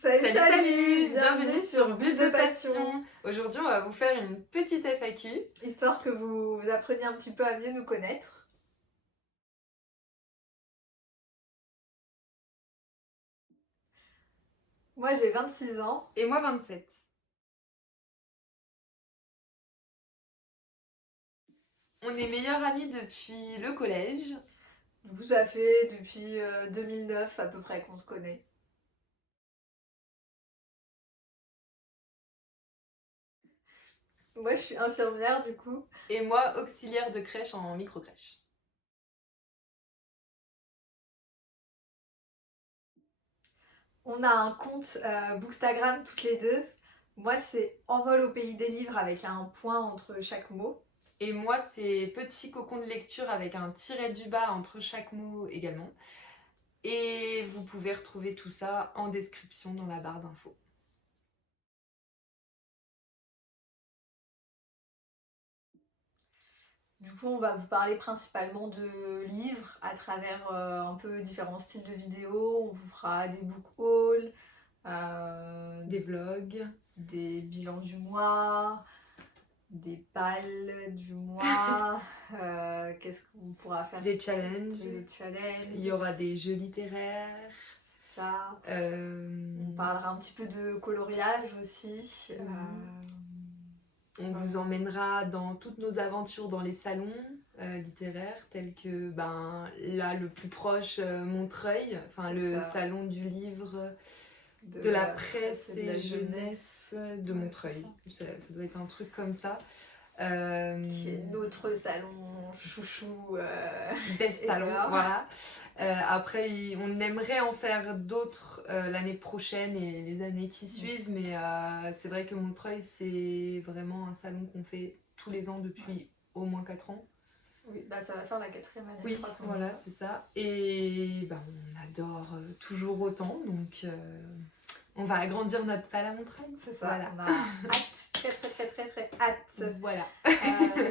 Salut, bienvenue sur Bulle de Passion. Aujourd'hui, on va vous faire une petite FAQ. Histoire que vous appreniez un petit peu à mieux nous connaître. Moi, j'ai 26 ans. Et moi, 27. On est meilleurs amis depuis le collège. Ça fait depuis 2009 à peu près qu'on se connaît. Moi, je suis infirmière du coup. Et moi, auxiliaire de crèche en micro-crèche. On a un compte Bookstagram toutes les deux. Moi, c'est Envol au pays des livres avec un point entre chaque mot. Et moi, c'est Petit cocon de lecture avec un tiret du bas entre chaque mot également. Et vous pouvez retrouver tout ça en description dans la barre d'infos. Du coup, on va vous parler principalement de livres à travers un peu différents styles de vidéos. On vous fera des book hauls, des vlogs, des bilans du mois, des pals du mois. Qu'est-ce qu'on pourra faire? des challenges. Des challenges. Il y aura des jeux littéraires. Ça. On parlera un petit peu de coloriage aussi. On vous emmènera dans toutes nos aventures dans les salons littéraires, tels que là le plus proche Montreuil, le salon du livre, de la presse et de la jeunesse de Montreuil. Ça doit être un truc comme ça. Qui est notre salon chouchou. Best salon, voilà. Après, on aimerait en faire d'autres l'année prochaine et les années qui suivent, mais c'est vrai que Montreuil, c'est vraiment un salon qu'on fait tous les ans depuis au moins 4 ans. Oui, ça va faire la 4e année. Oui, voilà, c'est ça. Et on adore toujours autant, donc on va agrandir notre pal à Montreuil. C'est ça, voilà. On a hâte, très hâte. Voilà.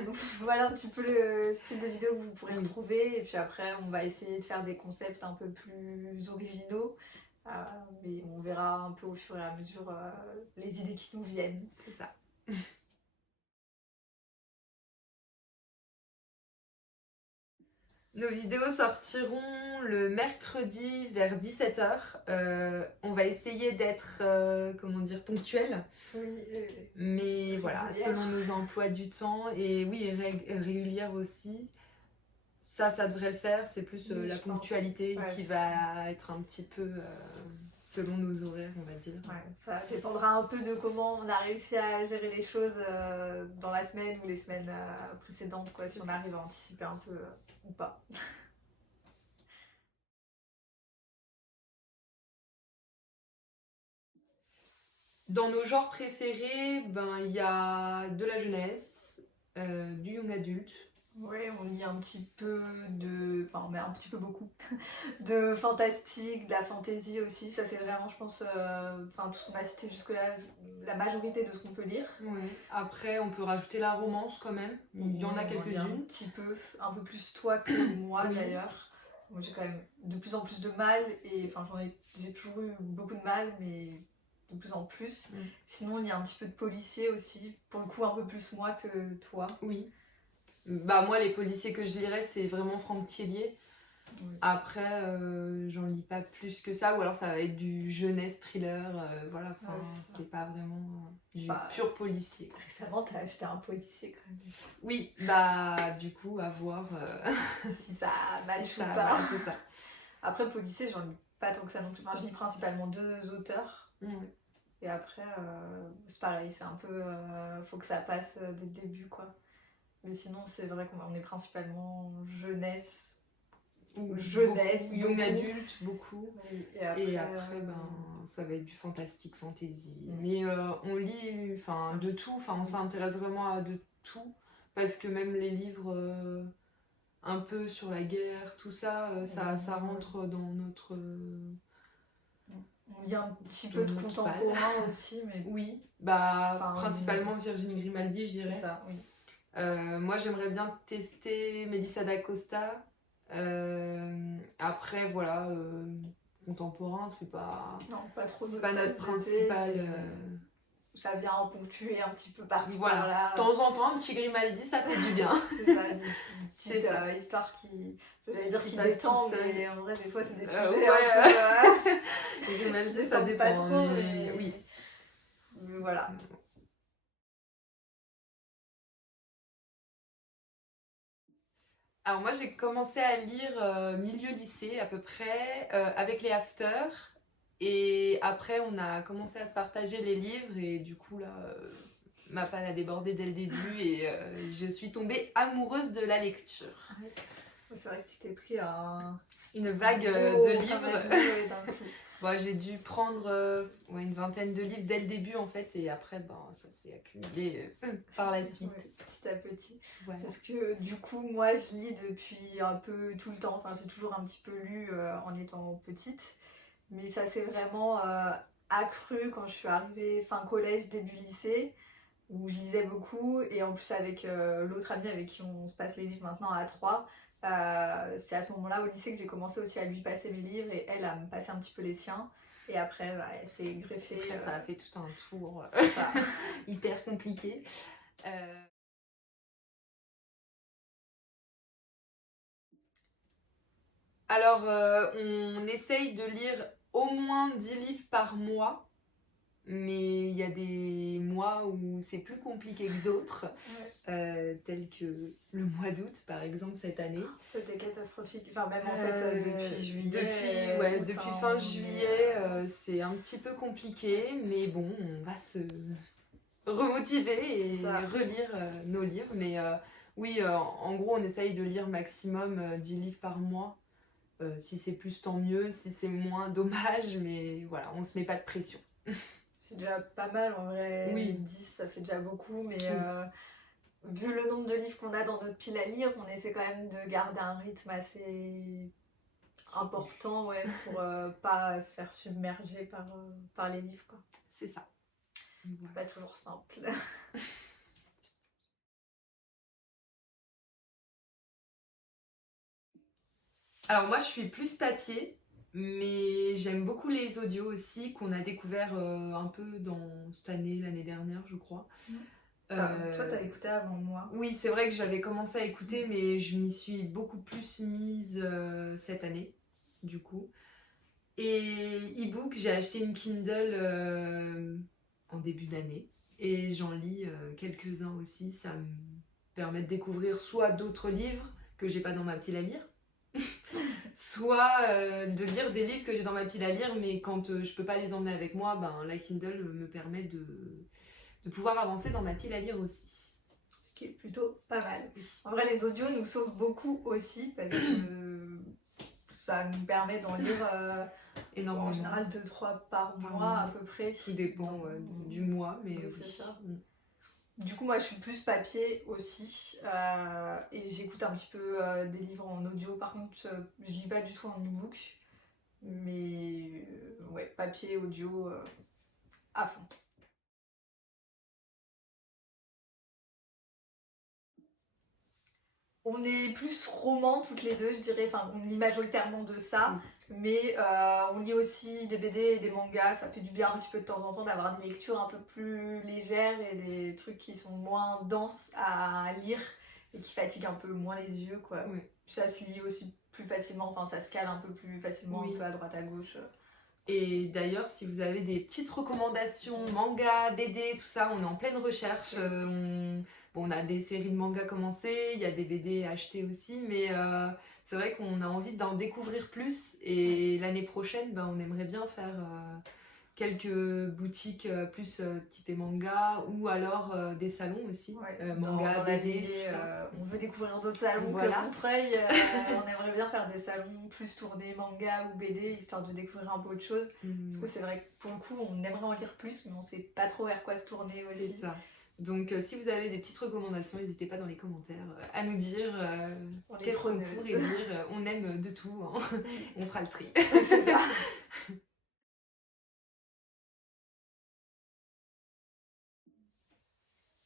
Donc, voilà un petit peu le style de vidéo que vous pourrez retrouver. Et puis après, on va essayer de faire des concepts un peu plus originaux. Mais on verra un peu au fur et à mesure les idées qui nous viennent. C'est ça. Nos vidéos sortiront le mercredi vers 17h. On va essayer d'être, ponctuel. Oui. Mais voilà, selon nos emplois du temps. Et oui, régulière aussi. Ça devrait le faire. C'est plus la ponctualité qui va être un petit peu selon nos horaires, on va dire. Ouais, ça dépendra un peu de comment on a réussi à gérer les choses dans la semaine ou les semaines précédentes, quoi, si on arrive à anticiper un peu ou pas. Dans nos genres préférés, il y a de la jeunesse, du young adulte. Ouais, on lit un petit peu mais un petit peu beaucoup, de fantastique, de la fantasy aussi. Ça c'est vraiment, je pense, tout ce qu'on a cité jusque-là, la majorité de ce qu'on peut lire. Ouais. Après, on peut rajouter la romance quand même. Il y en a quelques-unes. Un petit peu, un peu plus toi que moi d'ailleurs. Moi j'ai quand même de plus en plus de mal, et j'ai toujours eu beaucoup de mal, mais de plus en plus. Sinon il y a un petit peu de policier aussi, pour le coup un peu plus moi que toi. Oui. Moi les policiers que je lirais c'est vraiment Franck Thiélier. Oui. Après j'en lis pas plus que ça, ou alors ça va être du jeunesse thriller, c'est pas vraiment du pur policier. Récemment t'as acheté un policier quand même. Oui, du coup à voir si ça match ou pas. Voilà, c'est ça. Après policier j'en lis pas tant que ça non plus. Je lis principalement 2 auteurs. Et après c'est pareil, c'est un peu faut que ça passe dès le début quoi. Mais sinon c'est vrai qu'on est principalement jeunesse, young adulte beaucoup. Oui, et après ça va être du fantastique, fantasy. Mais on lit de tout, on s'intéresse vraiment à de tout, parce que même les livres un peu sur la guerre, tout ça, ça rentre dans notre... On lit un petit peu de contemporain aussi, mais... Oui, principalement Virginie Grimaldi, je dirais. C'est ça, oui. Moi, j'aimerais bien tester Melissa d'Acosta. Après, voilà, contemporain, c'est pas trop notre principal... Ça vient en ponctuer un petit peu par-ci voilà. par-là. De temps en temps, un petit Grimaldi, ça fait du bien. C'est ça, une petite histoire qui... J'allais dire qui détend, mais en vrai, des fois, c'est des sujets un peu... Les Grimaldi, ça dépend. Pas trop, mais... Oui. Mais voilà. Alors moi, j'ai commencé à lire milieu lycée à peu près, avec les afters. Et après, on a commencé à se partager les livres et du coup, là, ma palle a débordé dès le début et je suis tombée amoureuse de la lecture. C'est vrai que tu t'es pris une vague de livres. Bon, j'ai dû prendre une vingtaine de livres dès le début en fait et après ça s'est accumulé par la suite. Petit à petit. Voilà. Parce que du coup moi je lis depuis un peu tout le temps, enfin j'ai toujours un petit peu lu en étant petite, mais ça s'est vraiment accru quand je suis arrivée fin collège, début lycée, où je lisais beaucoup et en plus avec l'autre amie avec qui on se passe les livres maintenant à 3. C'est à ce moment-là au lycée que j'ai commencé aussi à lui passer mes livres et elle à me passer un petit peu les siens et après elle s'est greffée. Après ça a fait tout un tour hyper compliqué. Alors on essaye de lire au moins 10 livres par mois. Mais il y a des mois où c'est plus compliqué que d'autres, tels que le mois d'août par exemple cette année. C'était catastrophique, enfin même en fait depuis juillet. Depuis fin juillet, c'est un petit peu compliqué, mais bon, on va se remotiver et relire nos livres. Mais oui, en gros on essaye de lire maximum 10 livres par mois. Si c'est plus tant mieux, si c'est moins dommage, mais voilà, on se met pas de pression. C'est déjà pas mal en vrai, oui. 10 ça fait déjà beaucoup, mais vu le nombre de livres qu'on a dans notre pile à lire, on essaie quand même de garder un rythme assez important pour pas se faire submerger par les livres. C'est ça. Voilà. Pas toujours simple. Alors moi je suis plus papier. Mais j'aime beaucoup les audios aussi, qu'on a découvert un peu dans cette année, l'année dernière, je crois. Toi, t'as écouté avant moi. Oui, c'est vrai que j'avais commencé à écouter, mais je m'y suis beaucoup plus mise cette année, du coup. Et e-book, j'ai acheté une Kindle en début d'année. Et j'en lis quelques-uns aussi. Ça me permet de découvrir soit d'autres livres que j'ai pas dans ma pile à lire, soit de lire des livres que j'ai dans ma pile à lire, mais quand je peux pas les emmener avec moi, la Kindle me permet de pouvoir avancer dans ma pile à lire aussi. Ce qui est plutôt pas mal. Oui. En vrai, les audios nous sauvent beaucoup aussi, parce que ça nous permet d'en lire énormément. En général 2-3 par mois à peu près. Tout dépend du mois, mais oui. C'est ça. Du coup, moi, je suis plus papier aussi et j'écoute un petit peu des livres en audio. Par contre, je lis pas du tout en e-book, mais papier, audio, à fond. On est plus roman toutes les deux, je dirais. Enfin, on lit majoritairement de ça. Mais on lit aussi des BD et des mangas, ça fait du bien un petit peu de temps en temps d'avoir des lectures un peu plus légères et des trucs qui sont moins denses à lire et qui fatiguent un peu moins les yeux, quoi. Oui. Ça se lit aussi plus facilement, enfin ça se cale un peu plus facilement, un peu à droite à gauche. Et d'ailleurs, si vous avez des petites recommandations, manga, BD, tout ça, on est en pleine recherche. On a des séries de mangas commencées, il y a des BD achetés aussi, mais c'est vrai qu'on a envie d'en découvrir plus. Et l'année prochaine, on aimerait bien faire quelques boutiques plus typées manga ou alors des salons aussi, manga, dans BD, tout ça. On veut découvrir d'autres salons que Montreuil. On aimerait bien faire des salons plus tournés manga ou BD, histoire de découvrir un peu autre chose. Parce que c'est vrai que pour le coup, on aimerait en lire plus, mais on sait pas trop vers quoi se tourner aussi. C'est ça. Donc si vous avez des petites recommandations, n'hésitez pas dans les commentaires à nous dire qu'est-ce qu'on pourrait lire. On aime de tout, hein. On fera le tri. C'est ça.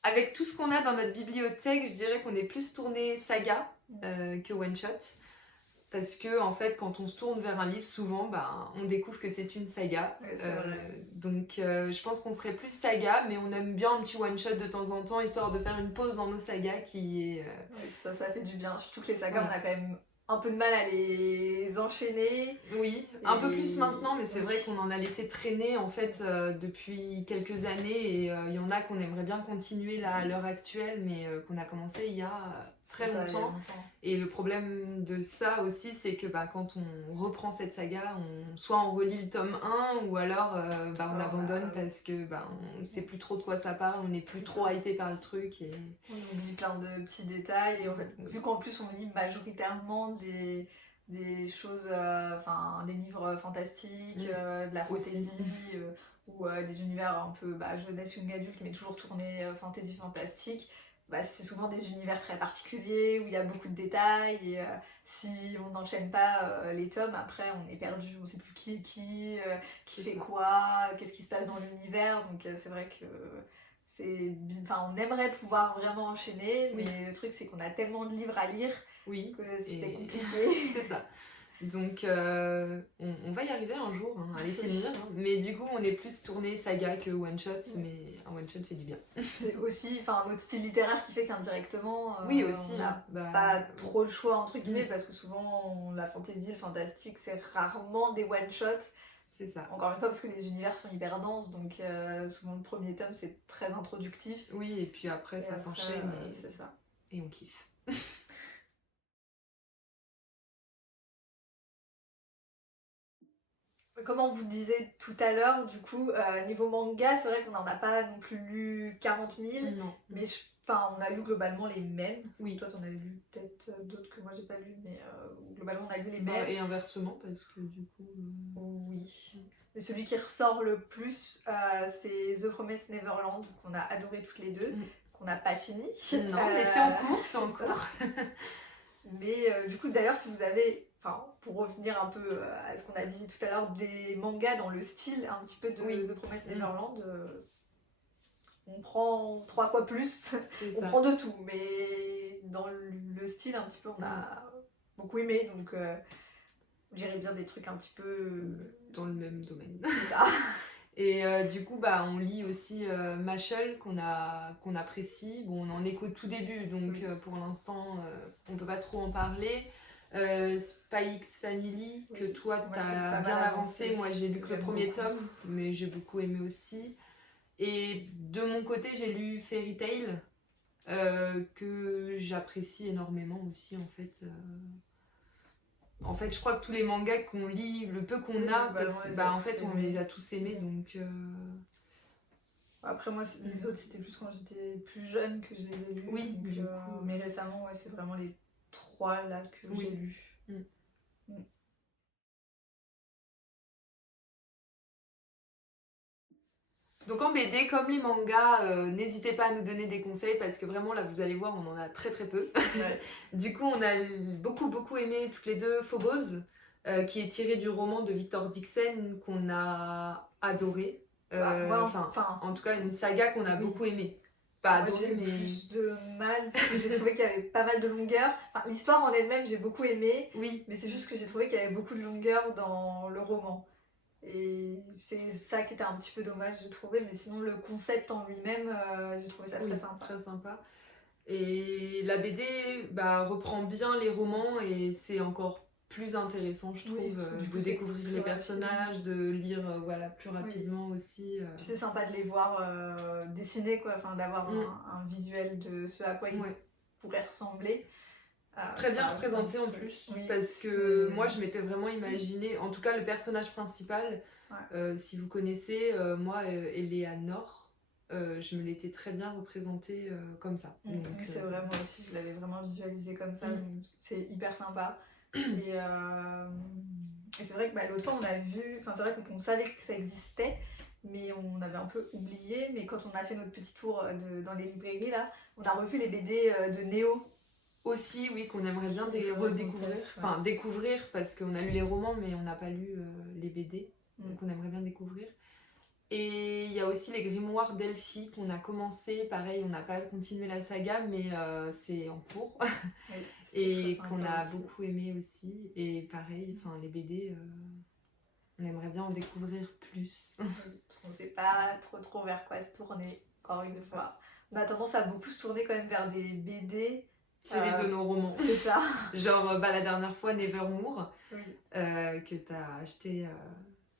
Avec tout ce qu'on a dans notre bibliothèque, je dirais qu'on est plus tourné saga que one shot. parce que en fait quand on se tourne vers un livre souvent on découvre que c'est une saga. Ouais, c'est vrai. Donc je pense qu'on serait plus saga, mais on aime bien un petit one shot de temps en temps histoire de faire une pause dans nos sagas qui est Ouais, ça fait du bien, surtout que les sagas on a quand même un peu de mal à les enchaîner. Oui, un peu plus maintenant, mais c'est vrai qu'on en a laissé traîner en fait depuis quelques années, et il y en a qu'on aimerait bien continuer là à l'heure actuelle, mais qu'on a commencé il y a très longtemps. Et le problème de ça aussi, c'est que quand on reprend cette saga, soit on relit le tome 1 ou alors on abandonne parce que on ne sait plus trop de quoi ça parle, on n'est plus trop hypé par le truc. Et... on oublie plein de petits détails, et en fait, vu qu'en plus on lit majoritairement des choses, des livres fantastiques, de la fantasy, ou des univers un peu jeunesse, young adulte, mais toujours tournés fantasy fantastique, c'est souvent des univers très particuliers où il y a beaucoup de détails, et si on n'enchaîne pas les tomes, après on est perdu, on sait plus qui est qui fait quoi, qu'est-ce qui se passe dans l'univers, donc c'est vrai que on aimerait pouvoir vraiment enchaîner, mais le truc c'est qu'on a tellement de livres à lire que c'est compliqué. C'est ça. Donc on va y arriver un jour à les finir, mais du coup on est plus tourné saga que one shot, mais un one shot fait du bien. C'est aussi notre style littéraire qui fait qu'indirectement aussi, on n'a pas trop le choix entre guillemets, parce que souvent la fantasy, le fantastique, c'est rarement des one shots. C'est ça. Encore une fois, parce que les univers sont hyper denses, donc souvent le premier tome c'est très introductif. Oui, et puis après ça s'enchaîne c'est ça. Et on kiffe. Comme on vous disait tout à l'heure, du coup, niveau manga, c'est vrai qu'on n'en a pas non plus lu 40 000, mais on a lu globalement les mêmes. Oui. Toi, t'en as lu peut-être d'autres que moi j'ai pas lu, mais globalement on a lu les mêmes. Et inversement, parce que du coup... Oui. Mais celui qui ressort le plus, c'est The Promised Neverland, qu'on a adoré toutes les deux, qu'on n'a pas fini. Non, mais c'est en cours, Mais du coup, d'ailleurs, si vous avez... pour revenir un peu à ce qu'on a dit tout à l'heure, des mangas dans le style un petit peu de The Promised Neverland, on prend 3 fois plus, on prend de tout, mais dans le style un petit peu, on a beaucoup aimé, donc on dirait bien des trucs un petit peu... dans le même domaine. C'est ça. Et du coup, on lit aussi Mashal, qu'on apprécie. Bon, on en est qu'au tout début, donc pour l'instant, on peut pas trop en parler. Spy X Family, que toi t'as bien avancé. Moi j'ai lu que le premier tome, mais j'ai beaucoup aimé aussi. Et de mon côté j'ai lu Fairy Tail, que j'apprécie énormément aussi en fait. En fait je crois que tous les mangas qu'on lit, le peu qu'on a, en fait on les a tous aimés, donc... Après moi les autres c'était plus quand j'étais plus jeune que je les ai lus, oui, donc, du coup, mais récemment c'est vraiment les 3 là que j'ai lus. Donc en BD, comme les mangas, n'hésitez pas à nous donner des conseils, parce que vraiment là vous allez voir on en a très très peu. Du coup on a beaucoup aimé toutes les deux Phobos, qui est tiré du roman de Victor Dixon qu'on a adoré. En tout cas une saga qu'on a beaucoup aimé. Pas adoré, mais... J'ai plus de mal, parce que j'ai trouvé qu'il y avait pas mal de longueur. L'histoire en elle-même j'ai beaucoup aimé, mais c'est juste que j'ai trouvé qu'il y avait beaucoup de longueur dans le roman. Et c'est ça qui était un petit peu dommage, j'ai trouvé, mais sinon le concept en lui-même, j'ai trouvé ça très sympa. Très sympa. Et la BD reprend bien les romans, et c'est encore plus intéressant, je trouve, de découvrir les personnages, de lire plus rapidement aussi. Puis c'est sympa de les voir dessiner, d'avoir un visuel de ce à quoi ils pourraient ressembler. Très bien représenté en plus, parce que moi je m'étais vraiment imaginé, en tout cas le personnage principal, si vous connaissez, moi Eleanor, je me l'étais très bien représentée comme ça. C'est vrai, moi aussi je l'avais vraiment visualisé comme ça, donc c'est hyper sympa. Et c'est vrai que l'autre fois on a vu, c'est vrai qu'on savait que ça existait, mais on avait un peu oublié, mais quand on a fait notre petit tour dans les librairies là, on a revu les BD de Néo. Aussi, oui, qu'on aimerait bien redécouvrir. Enfin, découvrir, parce qu'on a lu les romans, mais on n'a pas lu les BD. Donc on aimerait bien découvrir. Et il y a aussi les grimoires d'Elfie qu'on a commencé. Pareil, on n'a pas continué la saga, mais c'est en cours. Oui, et qu'on a beaucoup aimé aussi. Et pareil, les BD, on aimerait bien en découvrir plus. Parce qu'on ne sait pas trop vers quoi se tourner, encore une fois. On a tendance à beaucoup se tourner quand même vers des BD tirés de nos romans. C'est ça. Genre la dernière fois, Nevermore, oui. Que tu as acheté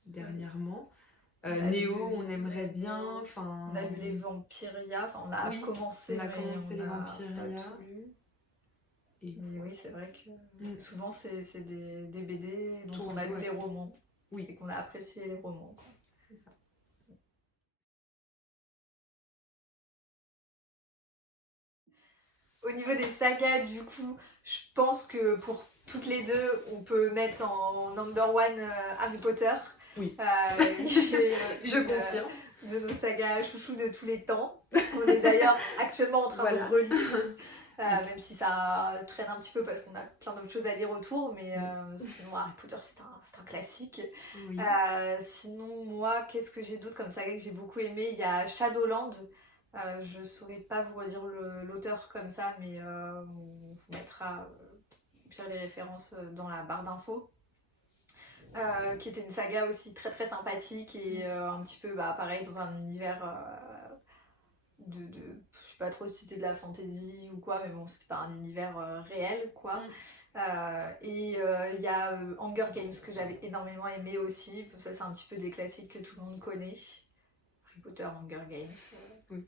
dernièrement. Néo, on aimerait bien. On a lu les Vampiria, on a commencé, les Vampiria. Et oui, c'est vrai que souvent c'est des BD dont on a lu les romans. Oui. Et qu'on a apprécié les romans. C'est ça. Au niveau des sagas, du coup, je pense que pour toutes les deux, on peut mettre en number one Harry Potter. Oui. Je confirme. De nos sagas chouchous de tous les temps. On est d'ailleurs actuellement en train de relire. Même si ça traîne un petit peu parce qu'on a plein d'autres choses à lire autour, mais sinon Harry Potter c'est un classique. Oui. Sinon moi, qu'est-ce que j'ai d'autre comme saga que j'ai beaucoup aimé? Il y a Shadowland. Je saurais pas vous redire l'auteur comme ça, mais on vous mettra les références dans la barre d'infos. Qui était une saga aussi très très sympathique et un petit peu pareil dans un univers de je sais pas trop si c'était de la fantasy ou quoi, mais bon c'était pas un univers réel quoi. Et il y a Hunger Games que j'avais énormément aimé aussi. Ça c'est un petit peu des classiques que tout le monde connaît. Harry Potter, Hunger Games. Oui.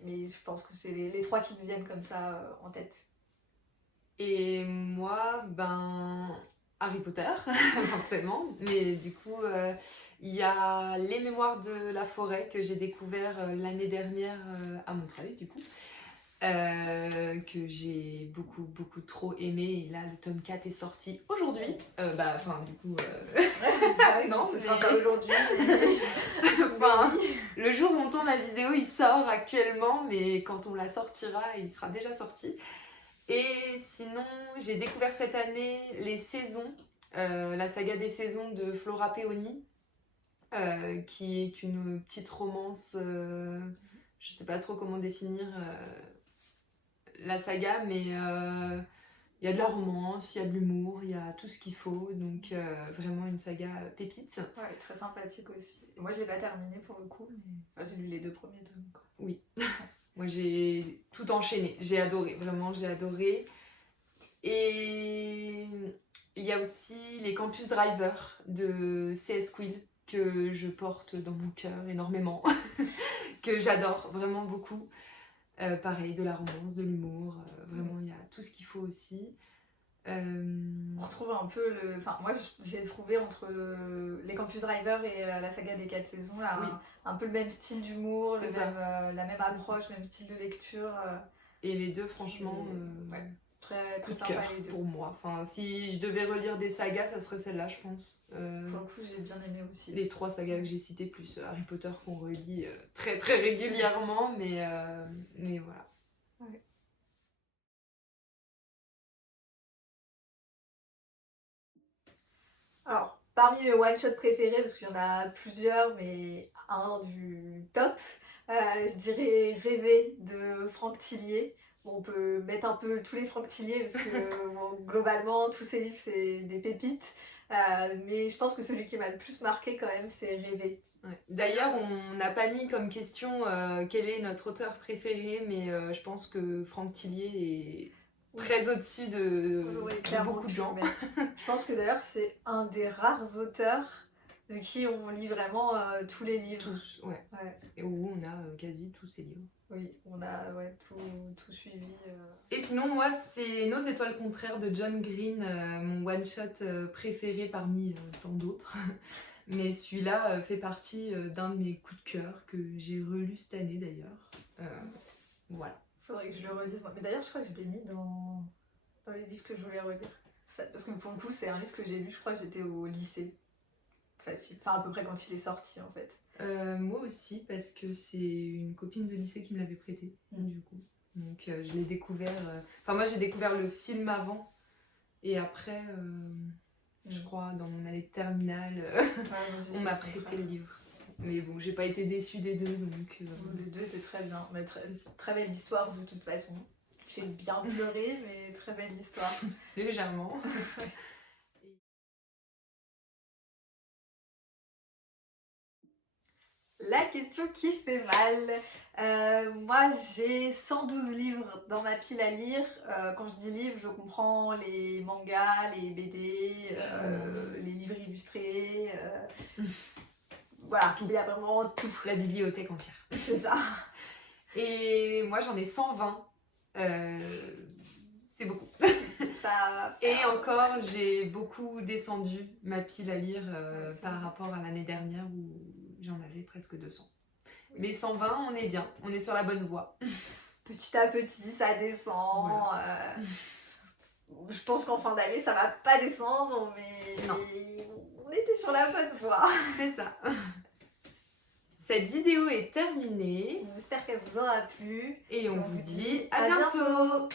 Mais je pense que c'est les trois qui me viennent comme ça en tête. Et moi, Harry Potter, forcément. Mais du coup, il y a Les Mémoires de la Forêt que j'ai découvert l'année dernière à Montreuil, du coup. Que j'ai beaucoup trop aimé. Et là, le tome 4 est sorti aujourd'hui. Du coup... non, c'est sympa aujourd'hui. Le jour où on tourne la vidéo, il sort actuellement, mais quand on la sortira, il sera déjà sorti. Et sinon, j'ai découvert cette année les saisons, la saga des saisons de Flora Peoni, qui est une petite romance, je sais pas trop comment définir la saga, mais il y a de la romance, il y a de l'humour, il y a tout ce qu'il faut, donc vraiment une saga pépite. Ouais, très sympathique aussi. Moi je l'ai pas terminé pour le coup, mais j'ai lu les 2 premiers tomes. Oui. Moi j'ai tout enchaîné, j'ai adoré, vraiment j'ai adoré. Et il y a aussi les Campus Driver de C.S. Quill que je porte dans mon cœur énormément, que j'adore vraiment beaucoup. Pareil, de la romance, de l'humour, vraiment il y a tout ce qu'il faut aussi. On retrouve un peu le... Enfin, moi j'ai trouvé entre les Campus Driver et la saga des 4 saisons là, un peu le même style d'humour, la même approche, même style de lecture. Et les deux, franchement, très sympa les deux. Pour moi. Enfin, si je devais relire des sagas, ça serait celle-là, je pense. Pour le coup, j'ai bien aimé aussi. Les 3 sagas que j'ai citées, plus Harry Potter qu'on relit très très régulièrement, mais voilà. Ouais. Alors, parmi mes one-shots préférés, parce qu'il y en a plusieurs, mais un du top, je dirais Rêver de Franck Tillier. Bon, on peut mettre un peu tous les Franck Tillier, parce que globalement, tous ces livres, c'est des pépites. Mais je pense que celui qui m'a le plus marqué quand même, c'est Rêver. Ouais. D'ailleurs, on n'a pas mis comme question quel est notre auteur préféré, mais je pense que Franck Tillier est très au-dessus de beaucoup de gens. Je pense que d'ailleurs c'est un des rares auteurs de qui on lit vraiment tous les livres. Tous, ouais. Et où on a quasi tous ces livres. Oui, on a tout suivi. Et sinon, moi, c'est Nos étoiles contraires de John Green, mon one-shot préféré parmi tant d'autres. Mais celui-là fait partie d'un de mes coups de cœur que j'ai relu cette année d'ailleurs. Voilà. Faudrait que je le relise moi. Mais d'ailleurs, je crois que je l'ai mis dans les livres que je voulais relire. Parce que pour le coup, c'est un livre que j'ai lu, je crois que j'étais au lycée. Enfin, à peu près quand il est sorti en fait. Moi aussi, parce que c'est une copine de lycée qui me l'avait prêté, du coup. Donc je l'ai découvert... Enfin, moi j'ai découvert le film avant, et après, je crois, dans mon année de terminale, on m'a prêté le livre. Mais bon, j'ai pas été déçue des deux, donc... Les deux étaient très bien. Mais très belle histoire de toute façon. Tu fais bien pleurer, mais très belle histoire. Légèrement. La question qui fait mal. Moi, j'ai 112 livres dans ma pile à lire. Quand je dis livres, je comprends les mangas, les BD, les livres illustrés. Voilà, il y a vraiment tout. La bibliothèque entière. C'est ça. Et moi, j'en ai 120. C'est beaucoup. Ça Et encore, j'ai beaucoup descendu ma pile à lire par vrai. rapport à l'année dernière où j'en avais presque 200. Mais 120, on est bien, on est sur la bonne voie. Petit à petit, ça descend. Voilà. Je pense qu'en fin d'année, ça va pas descendre, mais non. On était sur la bonne voie. C'est ça. Cette vidéo est terminée. On espère qu'elle vous aura plu. Et on vous dit à bientôt.